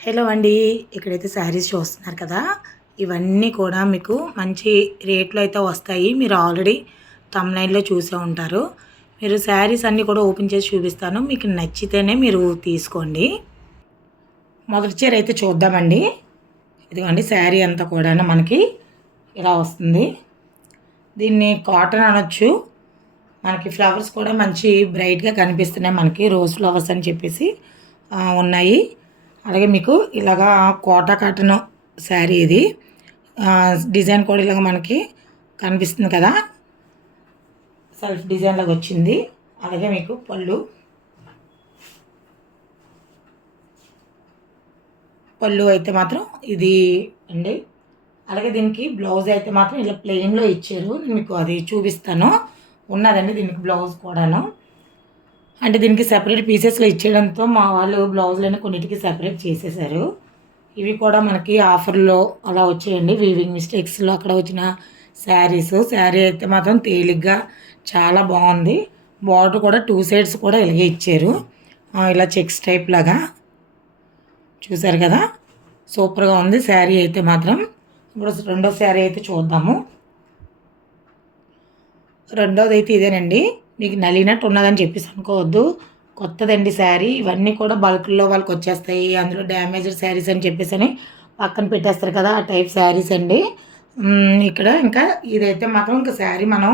Hello అండి. ఇక్కడైతే శారీస్ చూస్తున్నారు కదా! ఇవన్నీ కూడా మీకు మంచి రేట్‌లో అయితే వస్తాయి. మీరు ఆల్రెడీ థంబ్‌నెయిల్‌లో చూసే ఉంటారు. మీరు శారీస్ అన్నీ కూడా ఓపెన్ చేసి చూపిస్తాను. మీకు నచ్చితేనే మీరు తీసుకోండి. మొదటి చీర అయితే చూద్దామండి. ఇదిగోండి శారీ అంతా కూడాను మనకి ఇలా వస్తుంది. దీన్ని కాటన్ అనొచ్చు. మనకి ఫ్లవర్స్ కూడా మంచి బ్రైట్‌గా కనిపిస్తున్నాయి మనకి. రోజ్ ఫ్లవర్స్ అని చెప్పేసి ఉన్నాయి. అలాగే మీకు ఇలాగా కోటా కాటన్ శారీ ఇది. డిజైన్ కూడా ఇలాగ మనకి కనిపిస్తుంది కదా! సెల్ఫ్ డిజైన్ లాగా వచ్చింది. అలాగే మీకు పళ్ళు అయితే మాత్రం ఇది అండి. అలాగే దీనికి బ్లౌజ్ అయితే మాత్రం ఇలా ప్లెయిన్‌లో ఇచ్చారు. నేను మీకు అది చూపిస్తాను. ఉన్నదండి దీనికి బ్లౌజ్ కూడాను. అంటే దీనికి సెపరేట్ పీసెస్‌లో ఇచ్చేయడంతో మా వాళ్ళు బ్లౌజులని కొన్నిటికి సెపరేట్ చేసేసారు. ఇవి కూడా మనకి ఆఫర్‌లో అలా వచ్చాయండి. వీవింగ్ మిస్టేక్స్‌లో అక్కడ వచ్చిన శారీస్. శారీ అయితే మాత్రం తేలిగ్గా చాలా బాగుంది. బార్డర్ కూడా 2 సైడ్స్ కూడా ఇలాగే ఇచ్చారు. ఇలా చెక్స్ టైప్ లాగా చూసారు కదా! సూపర్‌గా ఉంది శారీ అయితే మాత్రం. ఇప్పుడు రెండో శారీ అయితే చూద్దాము. రెండోదైతే ఇదేనండి. మీకు నలిగినట్టు ఉన్నదని చెప్పేసి అనుకోవద్దు. కొత్తదండి శారీ. ఇవన్నీ కూడా బల్క్‌లో వాళ్ళకి వచ్చేస్తాయి. అందులో డ్యామేజ్డ్ శారీస్ అని చెప్పేసని పక్కన పెట్టేస్తారు కదా! ఆ టైప్ శారీస్ అండి. ఇక్కడ ఇంకా ఇదైతే మాత్రం ఇంకా శారీ మనం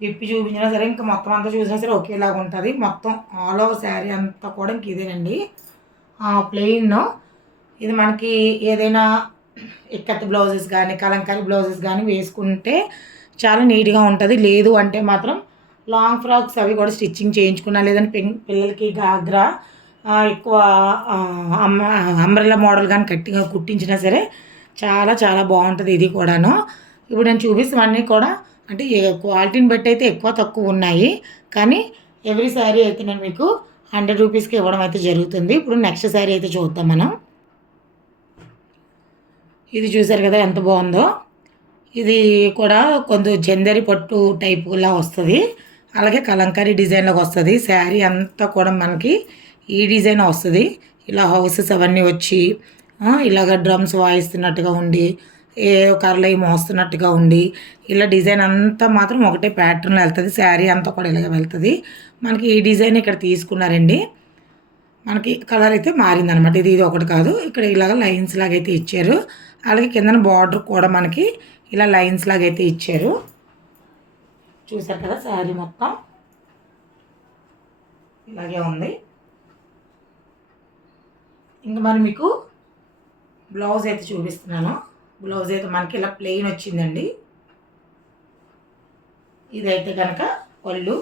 విప్పి చూపించినా సరే ఇంకా మొత్తం అంతా చూసినా సరే ఒకేలాగా ఉంటుంది. మొత్తం ఆల్ ఓవర్ శారీ అంతా కూడా ఇంక ఇదేనండి. ప్లెయిన్ ఇది మనకి ఏదైనా ఇక్కత్ బ్లౌజెస్ కానీ కలంకారీ బ్లౌజెస్ కానీ వేసుకుంటే చాలా నీట్‌గా ఉంటుంది. లేదు అంటే మాత్రం లాంగ్ ఫ్రాక్స్ అవి కూడా స్టిచ్చింగ్ చేయించుకున్నా లేదంటే పిల్లలకి గాగ్రా ఎక్కువ అంబ్రెల్లా మోడల్ కానీ గట్టిగా కుట్టించినా సరే చాలా చాలా బాగుంటుంది ఇది కూడాను. ఇప్పుడు నేను చూపిస్తున్నవన్నీ కూడా అంటే క్వాలిటీని బట్టి అయితే ఎక్కువ తక్కువ ఉన్నాయి. కానీ ఎవ్రీ శారీ అయితే నేను మీకు 100 రూపీస్‌కి ఇవ్వడం అయితే జరుగుతుంది. ఇప్పుడు నెక్స్ట్ శారీ అయితే చూద్దాం మనం. ఇది చూసారు కదా ఎంత బాగుందో. ఇది కూడా కొంచెం జందరి పట్టు టైపులా వస్తుంది. అలాగే కలంకారీ డిజైన్లోకి వస్తుంది. శారీ అంతా కూడా మనకి ఈ డిజైన్ వస్తుంది. ఇలా హౌసెస్ అవన్నీ వచ్చి ఇలాగ డ్రమ్స్ వాయిస్తున్నట్టుగా ఉండి ఏదో కర్రలు మోస్తున్నట్టుగా ఉండి ఇలా డిజైన్ అంతా మాత్రం ఒకటే ప్యాటర్న్లో వెళ్తుంది. శారీ అంతా కూడా ఇలాగ వెళ్తుంది. మనకి ఈ డిజైన్ ఇక్కడ తీసుకున్నారండి. మనకి కలర్ అయితే మారిందనమాట. ఇది ఒకటి కాదు. ఇక్కడ ఇలాగ లైన్స్ లాగైతే ఇచ్చారు. అలాగే కిందన బార్డర్ కూడా మనకి ఇలా లైన్స్ లాగైతే ఇచ్చారు. చూసారు కదా శారీ మొత్తం ఇలాగే ఉంది. ఇంకా మరి మీకు బ్లౌజ్ అయితే చూపిస్తున్నాను. బ్లౌజ్ అయితే మనకి ఇలా ప్లెయిన్ వచ్చిందండి. ఇదైతే కనుక పళ్ళు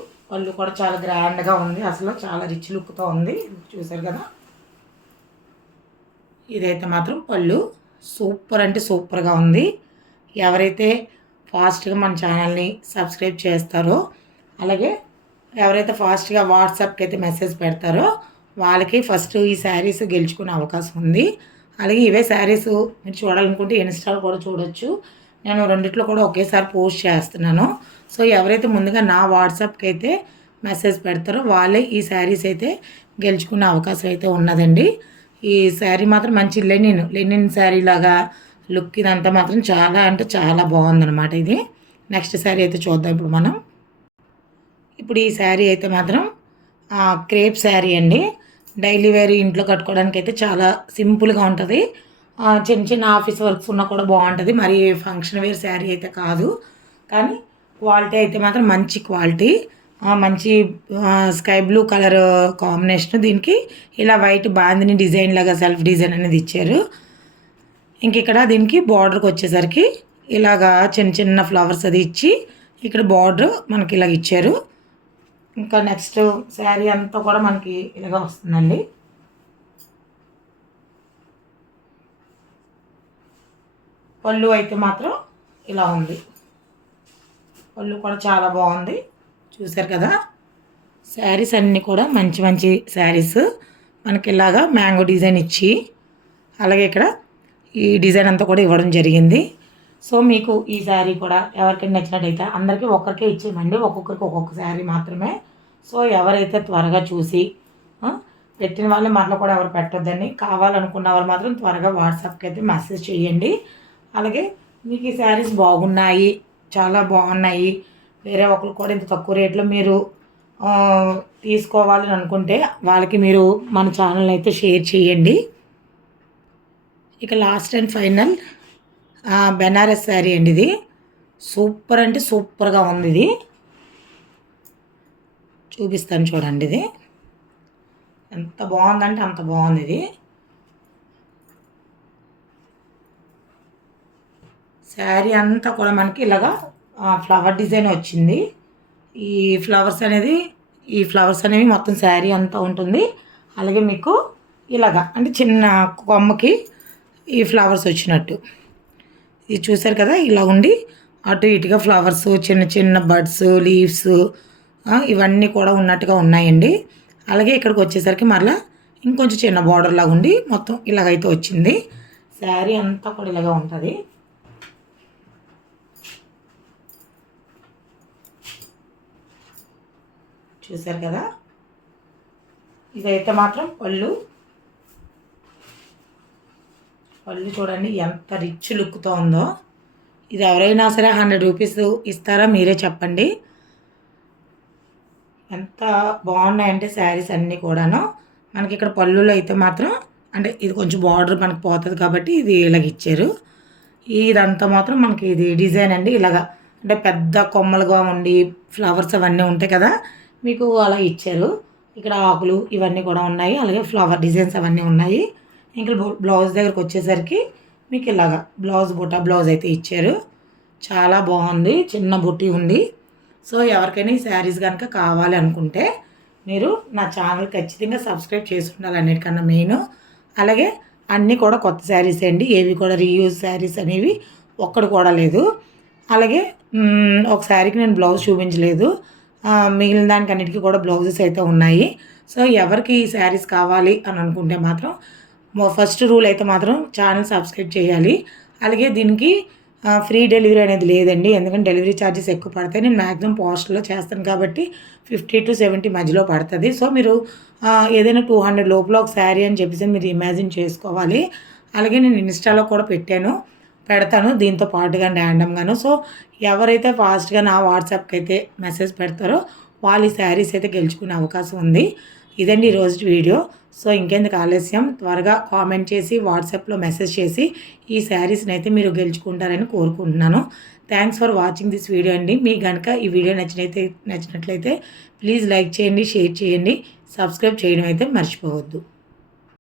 కూడా చాలా గ్రాండ్గా ఉంది. అసలు చాలా రిచ్ లుక్తో ఉంది. చూసారు కదా! ఇదైతే మాత్రం పళ్ళు సూపర్ అంటే సూపర్గా ఉంది. ఎవరైతే ఫాస్ట్గా మన ఛానల్ని సబ్స్క్రైబ్ చేస్తారో అలాగే ఎవరైతే ఫాస్ట్గా వాట్సాప్కి అయితే మెసేజ్ పెడతారో వాళ్ళకి ఫస్ట్ ఈ శారీస్ గెలుచుకునే అవకాశం ఉంది. అలాగే ఇవే శారీస్ మీరు చూడాలనుకుంటే ఇన్స్టాల్ కూడా చూడొచ్చు. నేను రెండిట్లో కూడా ఒకేసారి పోస్ట్ చేస్తున్నాను. సో ఎవరైతే ముందుగా నా వాట్సాప్కి అయితే మెసేజ్ పెడతారో వాళ్ళే ఈ శారీస్ అయితే గెలుచుకునే అవకాశం అయితే ఉన్నదండి. ఈ శారీ మాత్రం మంచి లెనిన్ శారీ లాగా లుక్ ఇదంతా మాత్రం చాలా అంటే చాలా బాగుందన్నమాట. ఇది నెక్స్ట్ శారీ అయితే చూద్దాం ఇప్పుడు మనం. ఇప్పుడు ఈ శారీ అయితే మాత్రం క్రేప్ శారీ అండి. డైలీ వేర్ ఇంట్లో కట్టుకోవడానికి అయితే చాలా సింపుల్గా ఉంటుంది. చిన్న చిన్న ఆఫీస్ వర్క్స్ ఉన్నా కూడా బాగుంటుంది. మరి ఫంక్షన్ వేర్ శారీ అయితే కాదు. కానీ క్వాలిటీ అయితే మాత్రం మంచి క్వాలిటీ. మంచి స్కై బ్లూ కలర్ కాంబినేషన్. దీనికి ఇలా వైట్ బాందిని డిజైన్ లాగా సెల్ఫ్ డిజైన్ అనేది ఇచ్చారు. ఇంక ఇక్కడ దీనికి బార్డర్కి వచ్చేసరికి ఇలాగా చిన్న చిన్న ఫ్లవర్స్ అది ఇచ్చి ఇక్కడ బార్డర్ మనకి ఇలాగ ఇచ్చారు. ఇంకా నెక్స్ట్ శారీ అంతా కూడా మనకి ఇలాగ వస్తుందండి. పళ్ళు అయితే మాత్రం ఇలా ఉంది. పళ్ళు కూడా చాలా బాగుంది. చూసారు కదా! శారీస్ అన్నీ కూడా మంచి మంచి శారీస్ మనకి ఇలాగా మ్యాంగో డిజైన్ ఇచ్చి అలాగే ఇక్కడ ఈ డిజైన్ అంతా కూడా ఇవ్వడం జరిగింది. సో మీకు ఈ శారీ కూడా ఎవరికైనా నచ్చినట్టయితే అందరికీ ఒక్కరికే ఇచ్చేయమండి. ఒక్కొక్కరికి ఒక్కొక్క శారీ మాత్రమే. సో ఎవరైతే త్వరగా చూసి పెట్టిన వాళ్ళు మరలా కూడా ఎవరు పెట్టొద్దండి. కావాలనుకున్న వాళ్ళు మాత్రం త్వరగా వాట్సాప్కి అయితే మెసేజ్ చేయండి. అలాగే మీకు ఈ శారీస్ బాగున్నాయి, చాలా బాగున్నాయి, వేరే ఒకరు కూడా ఇంత తక్కువ రేట్లో మీరు తీసుకోవాలని అనుకుంటే వాళ్ళకి మీరు మన ఛానల్ని అయితే షేర్ చేయండి. ఇక last and final Banaras sari అండి. ఇది సూపర్ అంటే సూపర్గా ఉంది. ఇది చూపిస్తాను చూడండి. ఇది ఎంత బాగుందంటే అంత బాగుంది. ఇది శారీ అంతా కూడా మనకి ఇలాగా ఫ్లవర్ డిజైన్ వచ్చింది. ఈ ఫ్లవర్స్ అనేవి మొత్తం శారీ అంతా ఉంటుంది. అలాగే మీకు ఇలాగా అంటే చిన్న కొమ్మకి ఈ ఫ్లవర్స్ వచ్చినట్టు ఇది చూసారు కదా. ఇలా ఉండి అటు ఇటుగా ఫ్లవర్స్, చిన్న చిన్న బడ్స్, లీవ్స్ ఇవన్నీ కూడా ఉన్నట్టుగా ఉన్నాయండి. అలాగే ఇక్కడికి వచ్చేసరికి మరలా ఇంకొంచెం చిన్న బార్డర్ లాగా ఉండి మొత్తం ఇలాగైతే వచ్చింది. శారీ అంతా కూడా ఇలాగే ఉంటుంది. చూసారు కదా. ఇదైతే మాత్రం పళ్ళు చూడండి ఎంత రిచ్ లుక్తో ఉందో. ఇది ఎవరైనా సరే 100 రూపీస్ ఇస్తారా మీరే చెప్పండి. ఎంత బాగున్నాయంటే శారీస్ అన్నీ కూడాను. మనకి ఇక్కడ పళ్ళులో అయితే మాత్రం అంటే ఇది కొంచెం బార్డర్ మనకు పోతుంది కాబట్టి ఇది ఇలాగ ఇచ్చారు. ఇదంతా మాత్రం మనకి ఇది డిజైన్ అండి. ఇలాగ అంటే పెద్ద కొమ్మలుగా ఉండి ఫ్లవర్స్ అవన్నీ ఉంటాయి కదా, మీకు అలా ఇచ్చారు. ఇక్కడ ఆకులు ఇవన్నీ కూడా ఉన్నాయి. అలాగే ఫ్లవర్ డిజైన్స్ అవన్నీ ఉన్నాయి. ఇంకా బ్లౌజ్ దగ్గరకు వచ్చేసరికి మీకు ఇలాగా బ్లౌజ్ అయితే ఇచ్చారు. చాలా బాగుంది. చిన్న బుట్టి ఉంది. సో ఎవరికైనా ఈ శారీస్ కనుక కావాలి అనుకుంటే మీరు నా ఛానల్ ఖచ్చితంగా సబ్స్క్రైబ్ చేసి ఉండాలి అన్నిటికన్నా మెయిన్. అలాగే అన్నీ కూడా కొత్త శారీస్ అండి. ఏవి కూడా రీయూజ్ శారీస్ అనేవి ఒక్కడు కూడా లేదు. అలాగే ఒక శారీకి నేను బ్లౌజ్ చూపించలేదు, మిగిలిన దానికి అన్నిటికీ కూడా బ్లౌజెస్ అయితే ఉన్నాయి. సో ఎవరికి ఈ శారీస్ కావాలి అని అనుకుంటే మాత్రం ఫస్ట్ రూల్ అయితే మాత్రం ఛానల్ సబ్స్క్రైబ్ చేయాలి. అలాగే దీనికి ఫ్రీ డెలివరీ అనేది లేదండి, ఎందుకంటే డెలివరీ ఛార్జెస్ ఎక్కువ పడతాయి. నేను మ్యాక్సిమం పోస్ట్లో చేస్తాను కాబట్టి 50 to 70 మధ్యలో పడుతుంది. సో మీరు ఏదైనా 200 లోపల ఒక శారీ అని చెప్పేసి మీరు ఇమాజిన్ చేసుకోవాలి. అలాగే నేను ఇన్స్టాలో కూడా పెడతాను దీంతో పాటుగా ర్యాండమ్గాను. సో ఎవరైతే ఫాస్ట్గా నా వాట్సాప్కి అయితే మెసేజ్ పెడతారో వాళ్ళు ఈ శారీస్ అయితే గెలుచుకునే అవకాశం ఉంది. ఇదండి ఈరోజు వీడియో. సో ఇంకెందుకు ఆలస్యం, త్వరగా కామెంట్ చేసి వాట్సాప్లో మెసేజ్ చేసి ఈ శారీస్ని అయితే మీరు గెలుచుకుంటారని కోరుకుంటున్నాను. Thanks for watching this video అండి. మీకు కనుక ఈ వీడియో నచ్చినట్లయితే ప్లీజ్ లైక్ చేయండి, షేర్ చేయండి, సబ్స్క్రైబ్ చేయడం అయితే మర్చిపోవద్దు.